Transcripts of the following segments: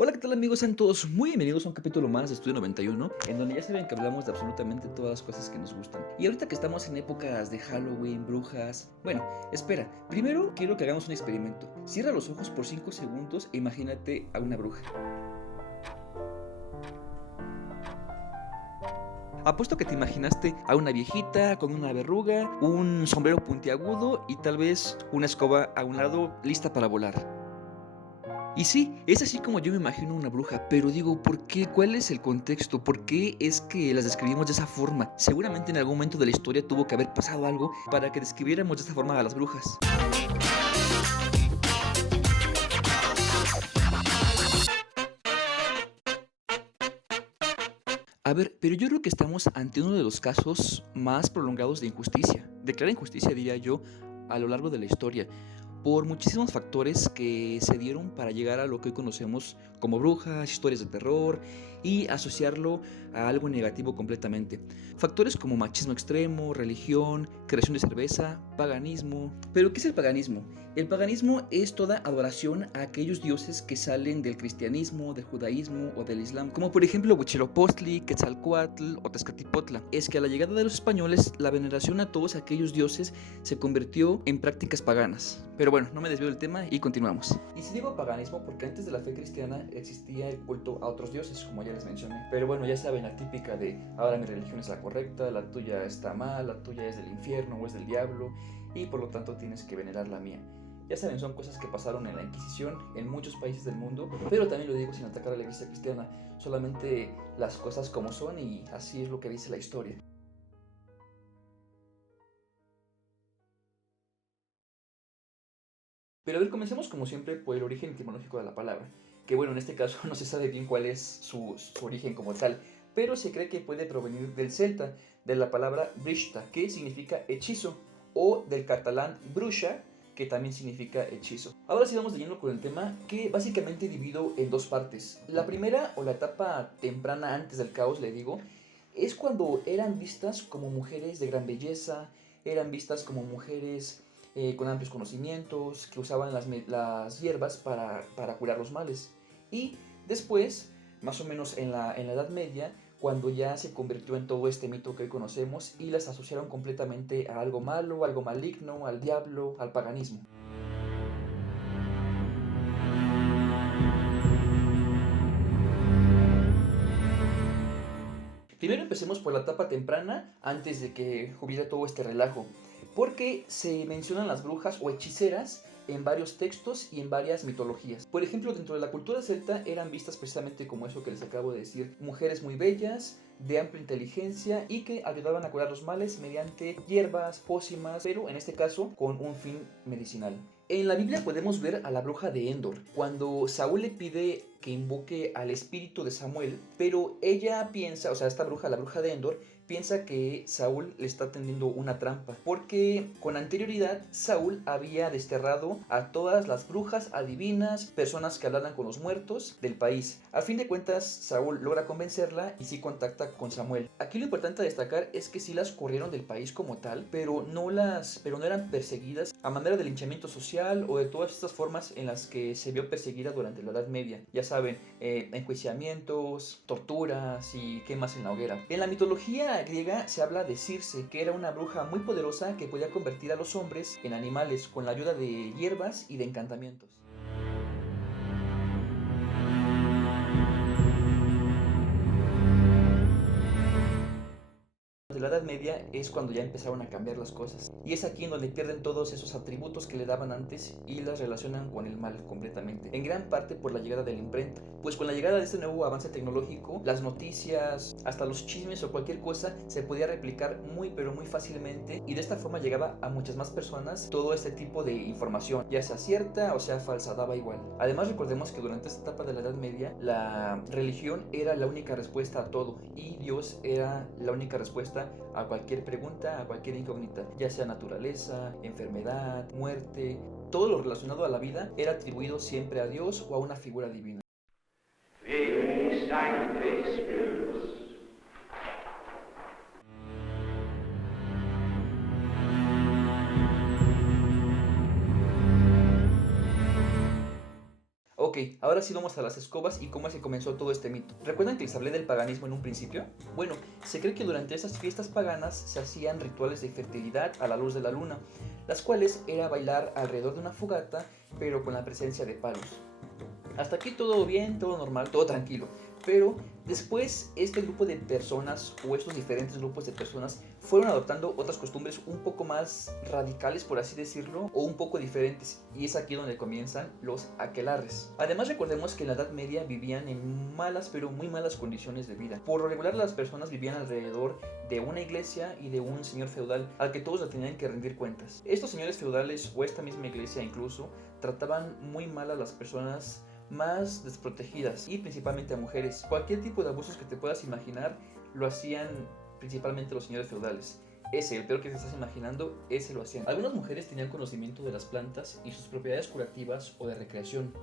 Hola, ¿qué tal amigos? Sean todos muy bienvenidos a un capítulo más de Estudio 91, en donde ya saben que hablamos de absolutamente todas las cosas que nos gustan. Y ahorita que estamos en épocas de Halloween, brujas... Bueno, espera, primero quiero que hagamos un experimento. Cierra los ojos por 5 segundos e imagínate a una bruja. Apuesto que te imaginaste a una viejita con una verruga, un sombrero puntiagudo y tal vez una escoba a un lado lista para volar. Y sí, es así como yo me imagino una bruja, pero digo, ¿por qué? ¿Cuál es el contexto? ¿Por qué es que las describimos de esa forma? Seguramente en algún momento de la historia tuvo que haber pasado algo para que describiéramos de esa forma a las brujas. A ver, pero yo creo que estamos ante uno de los casos más prolongados de injusticia, de clara injusticia diría yo, a lo largo de la historia, por muchísimos factores que se dieron para llegar a lo que hoy conocemos como brujas, historias de terror y asociarlo a algo negativo completamente. Factores como machismo extremo, religión, creación de cerveza, paganismo. ¿Pero qué es el paganismo? El paganismo es toda adoración a aquellos dioses que salen del cristianismo, del judaísmo o del islam, como por ejemplo Huitzilopochtli, Quetzalcóatl o Tezcatlipoca. Es que a la llegada de los españoles, la veneración a todos aquellos dioses se convirtió en prácticas paganas. Pero bueno, no me desvío del tema y continuamos. Y si digo paganismo porque antes de la fe cristiana existía el culto a otros dioses, como ya les mencioné. Pero bueno, ya saben, la típica de ahora mi religión es la correcta, la tuya está mal, la tuya es del infierno o es del diablo y por lo tanto tienes que venerar la mía. Ya saben, son cosas que pasaron en la Inquisición en muchos países del mundo, pero también lo digo sin atacar a la iglesia cristiana, solamente las cosas como son y así es lo que dice la historia. Pero a ver, comencemos como siempre por el origen etimológico de la palabra, que bueno, en este caso no se sabe bien cuál es su origen como tal, pero se cree que puede provenir del celta, de la palabra brishta, que significa hechizo, o del catalán bruixa, que también significa hechizo. Ahora sí vamos de lleno con el tema, que básicamente divido en dos partes. La primera, o la etapa temprana antes del caos, le digo, es cuando eran vistas como mujeres de gran belleza, eran vistas como mujeres con amplios conocimientos, que usaban las hierbas para curar los males. Y después, más o menos en la Edad Media, cuando ya se convirtió en todo este mito que hoy conocemos y las asociaron completamente a algo malo, algo maligno, al diablo, al paganismo. Primero empecemos por la etapa temprana, antes de que hubiera todo este relajo, porque se mencionan las brujas o hechiceras en varios textos y en varias mitologías. Por ejemplo, dentro de la cultura celta eran vistas precisamente como eso que les acabo de decir, mujeres muy bellas, de amplia inteligencia y que ayudaban a curar los males mediante hierbas, pócimas, pero en este caso con un fin medicinal. En la Biblia podemos ver a la bruja de Endor, cuando Saúl le pide que invoque al espíritu de Samuel, pero ella piensa, o sea, esta bruja, la bruja de Endor, piensa que Saúl le está tendiendo una trampa, porque con anterioridad Saúl había desterrado a todas las brujas, adivinas, personas que hablaran con los muertos del país. A fin de cuentas, Saúl logra convencerla y sí contacta con Samuel. Aquí lo importante a destacar es que sí las corrieron del país como tal, pero no eran perseguidas a manera de linchamiento social o de todas estas formas en las que se vio perseguida durante la Edad Media. Ya saben, enjuiciamientos, torturas y quemas en la hoguera. En la mitología griega se habla de Circe, que era una bruja muy poderosa que podía convertir a los hombres en animales con la ayuda de hierbas y de encantamientos. De la Edad Media es cuando ya empezaron a cambiar las cosas. Y es aquí en donde pierden todos esos atributos que le daban antes y las relacionan con el mal completamente. En gran parte por la llegada de la imprenta. Pues con la llegada de este nuevo avance tecnológico, las noticias, hasta los chismes o cualquier cosa se podía replicar muy pero muy fácilmente y de esta forma llegaba a muchas más personas todo este tipo de información, ya sea cierta o sea falsa, daba igual. Además recordemos que durante esta etapa de la Edad Media la religión era la única respuesta a todo y Dios era la única respuesta a cualquier pregunta, a cualquier incógnita, ya sea naturaleza, enfermedad, muerte, todo lo relacionado a la vida era atribuido siempre a Dios o a una figura divina. Ok, Ok, ahora sí vamos a las escobas y cómo es que comenzó todo este mito. ¿Recuerdan que les hablé del paganismo en un principio? Bueno, se cree que durante esas fiestas paganas se hacían rituales de fertilidad a la luz de la luna, las cuales era bailar alrededor de una fogata, pero con la presencia de palos. Hasta aquí todo bien, todo normal, todo tranquilo. Pero después este grupo de personas o estos diferentes grupos de personas fueron adoptando otras costumbres un poco más radicales, por así decirlo, o un poco diferentes. Y es aquí donde comienzan los aquelarres. Además recordemos que en la Edad Media vivían en malas, pero muy malas condiciones de vida. Por lo regular las personas vivían alrededor de una iglesia y de un señor feudal al que todos le tenían que rendir cuentas. Estos señores feudales o esta misma iglesia incluso trataban muy mal a las personas más desprotegidas y principalmente a mujeres. Cualquier tipo de abusos que te puedas imaginar lo hacían principalmente los señores feudales. El peor que te estás imaginando, ese lo hacían. Algunas mujeres tenían conocimiento de las plantas y sus propiedades curativas o de recreación.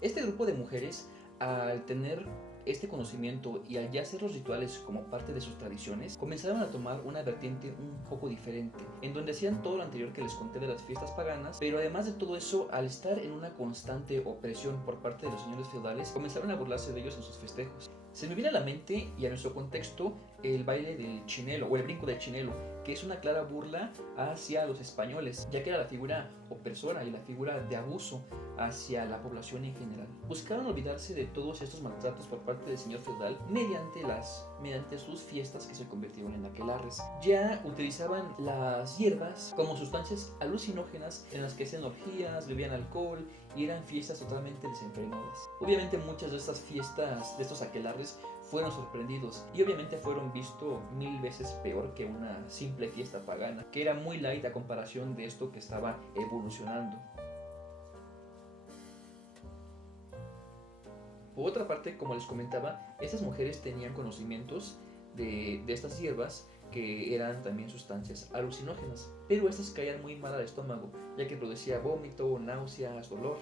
Este grupo de mujeres, al tener este conocimiento y al ya hacer los rituales como parte de sus tradiciones, comenzaron a tomar una vertiente un poco diferente, en donde hacían todo lo anterior que les conté de las fiestas paganas, pero además de todo eso, al estar en una constante opresión por parte de los señores feudales, comenzaron a burlarse de ellos en sus festejos. Se me viene a la mente y a nuestro contexto el baile del chinelo o el brinco del chinelo, que es una clara burla hacia los españoles, ya que era la figura opresora y la figura de abuso hacia la población en general. Buscaron olvidarse de todos estos maltratos por parte del señor feudal mediante sus fiestas que se convirtieron en aquelarres. Ya utilizaban las hierbas como sustancias alucinógenas en las que hacían orgías, bebían alcohol y eran fiestas totalmente desenfrenadas. Obviamente muchas de estas fiestas, de estos aquelarres, fueron sorprendidos y obviamente fueron visto 1000 veces peor que una simple fiesta pagana, que era muy light a comparación de esto que estaba evolucionando. Por otra parte, como les comentaba, estas mujeres tenían conocimientos de estas hierbas que eran también sustancias alucinógenas, pero estas caían muy mal al estómago, ya que producía vómito, náuseas, dolor.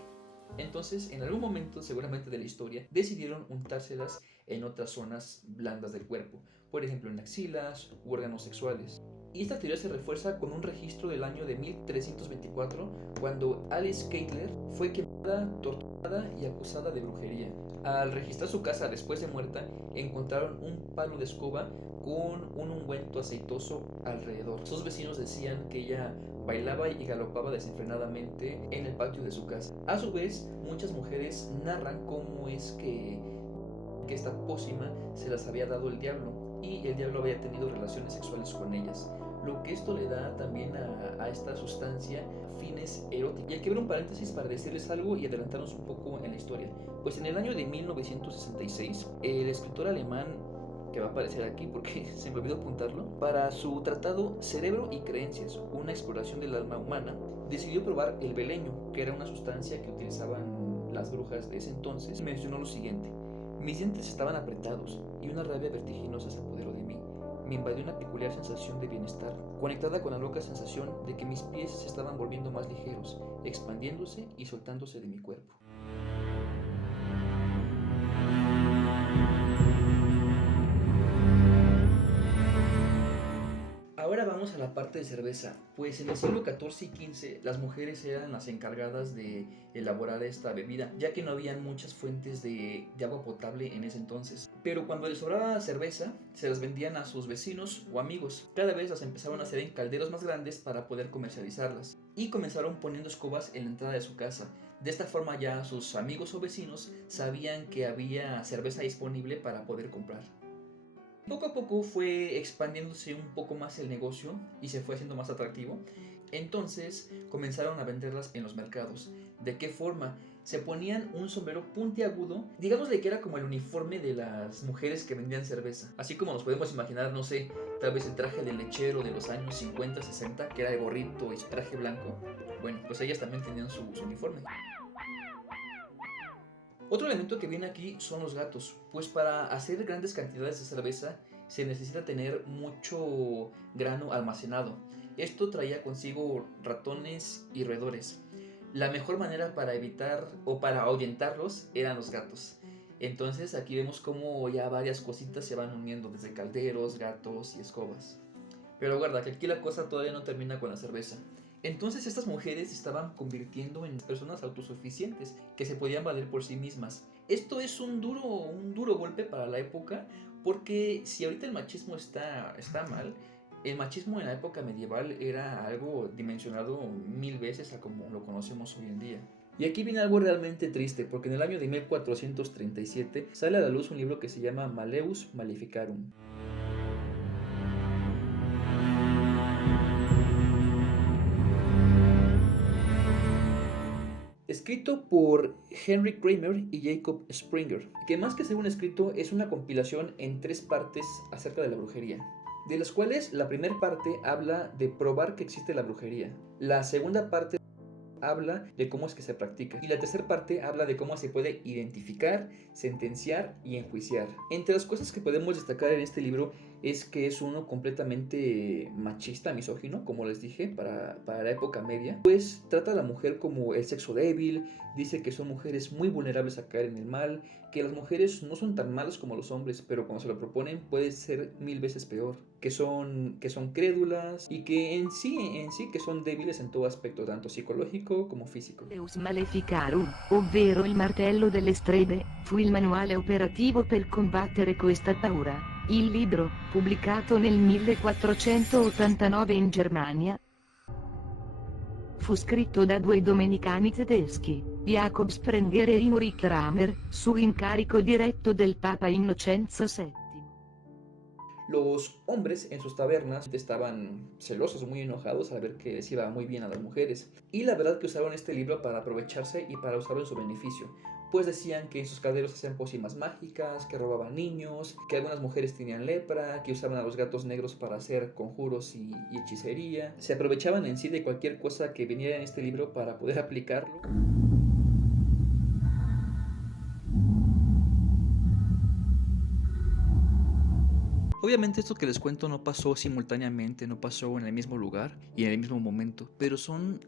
Entonces, en algún momento, seguramente de la historia, decidieron untárselas en otras zonas blandas del cuerpo, por ejemplo en axilas u órganos sexuales. Y esta teoría se refuerza con un registro del año de 1324, cuando Alice Keitler fue quemada, torturada y acusada de brujería. Al registrar su casa después de muerta, encontraron un palo de escoba con un ungüento aceitoso alrededor. Sus vecinos decían que ella bailaba y galopaba desenfrenadamente en el patio de su casa. A su vez, muchas mujeres narran cómo es que esta pócima se las había dado el diablo y el diablo había tenido relaciones sexuales con ellas, lo que esto le da también a esta sustancia fines eróticos. Y aquí abro un paréntesis para decirles algo y adelantarnos un poco en la historia. Pues en el año de 1966, el escritor alemán, que va a aparecer aquí porque se me olvidó apuntarlo, para su tratado Cerebro y Creencias, una exploración del alma humana, decidió probar el beleño, que era una sustancia que utilizaban las brujas de ese entonces, y mencionó lo siguiente: mis dientes estaban apretados y una rabia vertiginosa se apoderó de mí. Me invadió una peculiar sensación de bienestar, conectada con la loca sensación de que mis pies se estaban volviendo más ligeros, expandiéndose y soltándose de mi cuerpo. Ahora vamos a la parte de cerveza. Pues en el siglo XIV y XV las mujeres eran las encargadas de elaborar esta bebida, ya que no habían muchas fuentes de agua potable en ese entonces. Pero cuando les sobraba cerveza, se las vendían a sus vecinos o amigos. Cada vez las empezaron a hacer en calderos más grandes para poder comercializarlas. Y comenzaron poniendo escobas en la entrada de su casa. De esta forma ya sus amigos o vecinos sabían que había cerveza disponible para poder comprar. Poco a poco fue expandiéndose un poco más el negocio y se fue haciendo más atractivo. Entonces comenzaron a venderlas en los mercados. ¿De qué forma? Se ponían un sombrero puntiagudo, digámosle que era como el uniforme de las mujeres que vendían cerveza. Así como nos podemos imaginar, no sé, tal vez el traje del lechero de los años 50, 60, que era el gorrito y su traje blanco. Bueno, pues ellas también tenían su uniforme. Otro elemento que viene aquí son los gatos, pues para hacer grandes cantidades de cerveza se necesita tener mucho grano almacenado. Esto traía consigo ratones y roedores. La mejor manera para evitar o para ahuyentarlos eran los gatos. Entonces aquí vemos cómo ya varias cositas se van uniendo, desde calderos, gatos y escobas. Pero guarda, que aquí la cosa todavía no termina con la cerveza. Entonces estas mujeres se estaban convirtiendo en personas autosuficientes que se podían valer por sí mismas. Esto es un duro golpe para la época, porque si ahorita el machismo está mal, el machismo en la época medieval era algo dimensionado 1000 veces a como lo conocemos hoy en día. Y aquí viene algo realmente triste, porque en el año de 1437 sale a la luz un libro que se llama Malleus Maleficarum. Escrito por Henry Kramer y Jacob Springer, que más que ser un escrito es una compilación en 3 partes acerca de la brujería, de las cuales la primera parte habla de probar que existe la brujería, la segunda parte habla de cómo es que se practica y la tercera parte habla de cómo se puede identificar, sentenciar y enjuiciar. Entre las cosas que podemos destacar en este libro es que es uno completamente machista, misógino, como les dije, para la época media, pues trata a la mujer como el sexo débil, dice que son mujeres muy vulnerables a caer en el mal, que las mujeres no son tan malas como los hombres, pero cuando se lo proponen puede ser 1000 veces peor, que son crédulas y que en sí que son débiles en todo aspecto, tanto psicológico como físico. Malleus Maleficarum, ovvero il martello delle streghe, fu il manuale operativo per combattere questa paura. Il libro, pubblicato nel 1489 in Germania, fu scritto da 2 domenicani tedeschi, Jacob Sprenger e Henry Kramer, su incarico diretto del Papa Innocenzo VII. Los hombres en sus tabernas estaban celosos, muy enojados al ver que les iba muy bien a las mujeres. Y la verdad que usaron este libro para aprovecharse y para usarlo en su beneficio. Pues decían que en sus calderos hacían pócimas mágicas, que robaban niños, que algunas mujeres tenían lepra, que usaban a los gatos negros para hacer conjuros y hechicería. Se aprovechaban en sí de cualquier cosa que viniera en este libro para poder aplicarlo. Obviamente esto que les cuento no pasó simultáneamente, no pasó en el mismo lugar y en el mismo momento, pero son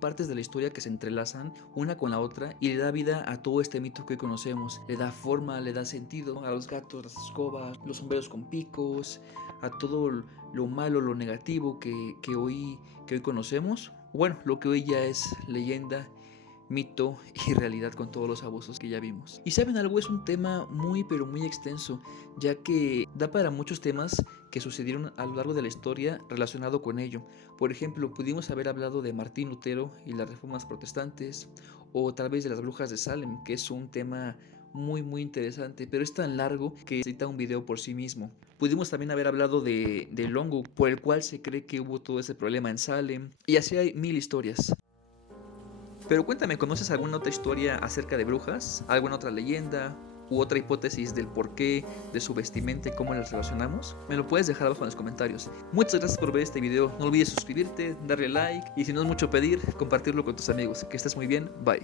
partes de la historia que se entrelazan una con la otra y le da vida a todo este mito que hoy conocemos, le da forma, le da sentido a los gatos, las escobas, los sombreros con picos, a todo lo malo, lo negativo que hoy conocemos, bueno, lo que hoy ya es leyenda, mito y realidad con todos los abusos que ya vimos. Y saben algo, es un tema muy pero muy extenso, ya que da para muchos temas que sucedieron a lo largo de la historia relacionado con ello. Por ejemplo, pudimos haber hablado de Martín Lutero y las reformas protestantes, o tal vez de las brujas de Salem, que es un tema muy interesante, pero es tan largo que necesita un video por sí mismo. Pudimos también haber hablado de Longo, por el cual se cree que hubo todo ese problema en Salem, y así hay 1000 historias. Pero cuéntame, ¿conoces alguna otra historia acerca de brujas? ¿Alguna otra leyenda? ¿U otra hipótesis del porqué de su vestimenta y cómo las relacionamos? Me lo puedes dejar abajo en los comentarios. Muchas gracias por ver este video. No olvides suscribirte, darle like y si no es mucho pedir, compartirlo con tus amigos. Que estés muy bien. Bye.